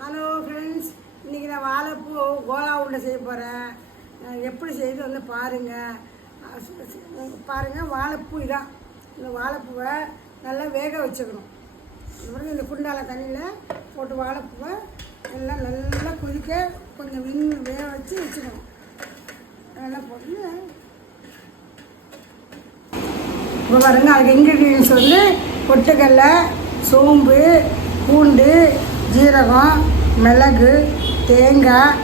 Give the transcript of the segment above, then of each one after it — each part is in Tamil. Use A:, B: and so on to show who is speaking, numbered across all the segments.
A: ஹலோ ஃப்ரெண்ட்ஸ் இன்றைக்கி நான் வாழைப்பூ கோலா உருண்டை செய்ய போகிறேன் எப்படி செய்து வந்து பாருங்கள் பாருங்கள் வாழைப்பூ இதான். இந்த வாழைப்பூவை நல்லா வேக வச்சுக்கணும். அப்புறம் இந்த குண்டால தண்ணியில் போட்டு வாழைப்பூவை எல்லாம் நல்லா கொதிக்க கொஞ்சம் வின் வேக வச்சு வச்சுக்கணும். நல்லா போட்டு இப்போ பாருங்கள் அதுக்கு இன்க்ரீடியன்ஸ் வந்து பொட்டுக்கடலை சோம்பு பூண்டு ஜீரகம் மிளகு தேங்காய்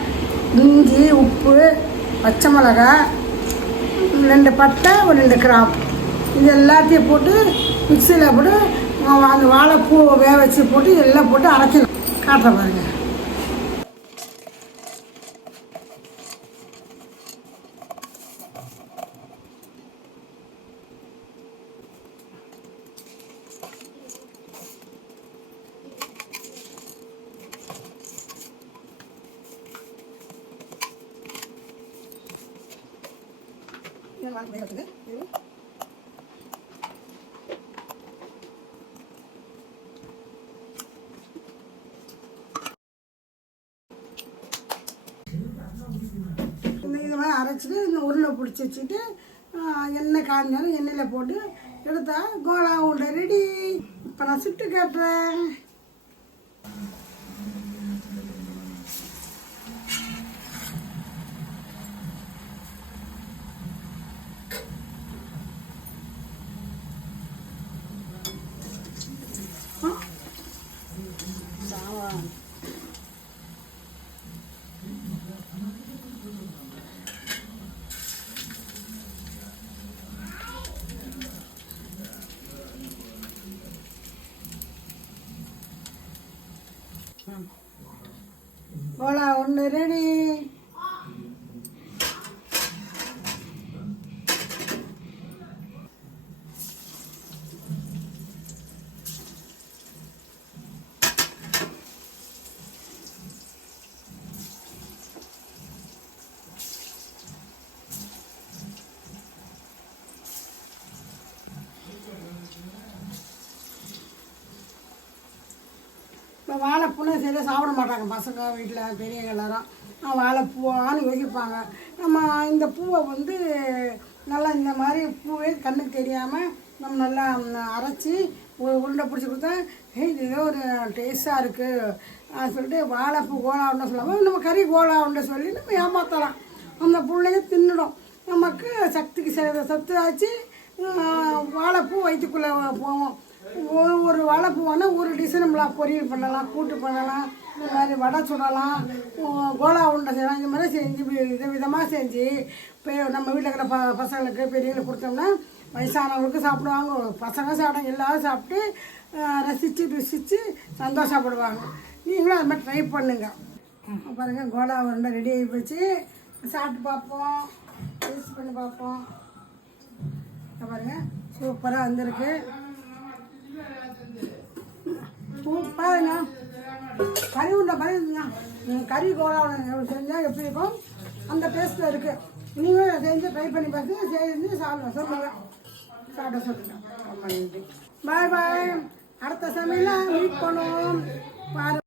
A: இஞ்சி உப்பு பச்சை மிளகாய் ரெண்டு பட்டை ஒரு ரெண்டு கிராம். இது எல்லாத்தையும் போட்டு மிக்சியில் போட்டு அந்த வாழைப்பூ வேக வச்சு போட்டு எல்லாம் போட்டு அரைச்சிடும் காட்டுறேன் பாருங்கள் இது வாங்க, இந்த மாதிரி அரைச்சிட்டு இந்த உருளை பிடிச்சி வச்சுட்டு எண்ணெய் காஞ்சாலும் எண்ணெயில் போட்டு எடுத்தா கோலா உண்டை ரெடி இப்போ நான் சுட்டு காட்டுறேன். கோலா ஒன்று ரெடி இப்போ வாழைப்பூலாம் சரியாக சாப்பிட மாட்டாங்க. பசங்க வீட்டில் பெரியவங்க எல்லாரும். வாழைப்பூவான்னு யோசிப்பாங்க நம்ம இந்த பூவை வந்து நல்லா இந்த மாதிரி பூவே கண்ணுக்கு தெரியாமல் நம்ம நல்லா அரைச்சி உருண்டை பிடிச்சி கொடுத்தா "ஏய், இது ஏதோ ஒரு டேஸ்ட்டாக இருக்குது சொல்லிட்டு வாழைப்பூ கோலா உருண்டை சொல்லாமல் நம்ம கறி கோலா உருண்டை சொல்லி நம்ம ஏமாற்றலாம் அந்த பிள்ளைங்க தின்னுடும். நமக்கு சக்திக்கு சேர்ந்த சத்து ஆச்சு. வாழைப்பூ வயிற்றுக்குள்ளே போவோம். ஒரு ஒரு வாழைப்பூ வேணால் ஒரு டிசைன் பொரியல் பண்ணலாம் கூட்டு பண்ணலாம் இந்த மாதிரி வடை சுடலாம் கோலா உருண்டை செய்யலாம் இந்த மாதிரி செஞ்சு வித விதமாக செஞ்சு இப்போ நம்ம வீட்டில் இருக்கிற ப பசங்களுக்கு பெரியவங்களுக்கு கொடுத்தோம்னா வயசானவங்களுக்கு சாப்பிடுவாங்க. பசங்க சாப்பிடுவாங்க எல்லோரும் சாப்பிட்டு ரசித்து ருசித்து சந்தோஷப்படுவாங்க. நீங்களும் அது மாதிரி ட்ரை பண்ணுங்க. பாருங்கள் கோலா உருண்டை ரெடி ஆகி போச்சு. சாப்பிட்டு பார்ப்போம். டேஸ்ட் பண்ணி பார்ப்போம். பாருங்கள் சூப்பராக வந்திருக்கு. பாருங்க. கறி உண்டை மாதிரி இருந்துங்க கறி கோலா செஞ்சால் எப்படி இருக்கும்? அந்த டேஸ்ட்டில் இருக்குது நீங்களும் செஞ்சு ட்ரை பண்ணி பார்த்து செஞ்சு சாப்பிட சொல்லுங்கள் சாப்பிட சொல்லுங்கள் ரொம்ப நன்றி. பாய் பாய் அடுத்த சமையல மீட் பண்ணுவோம். பாரு.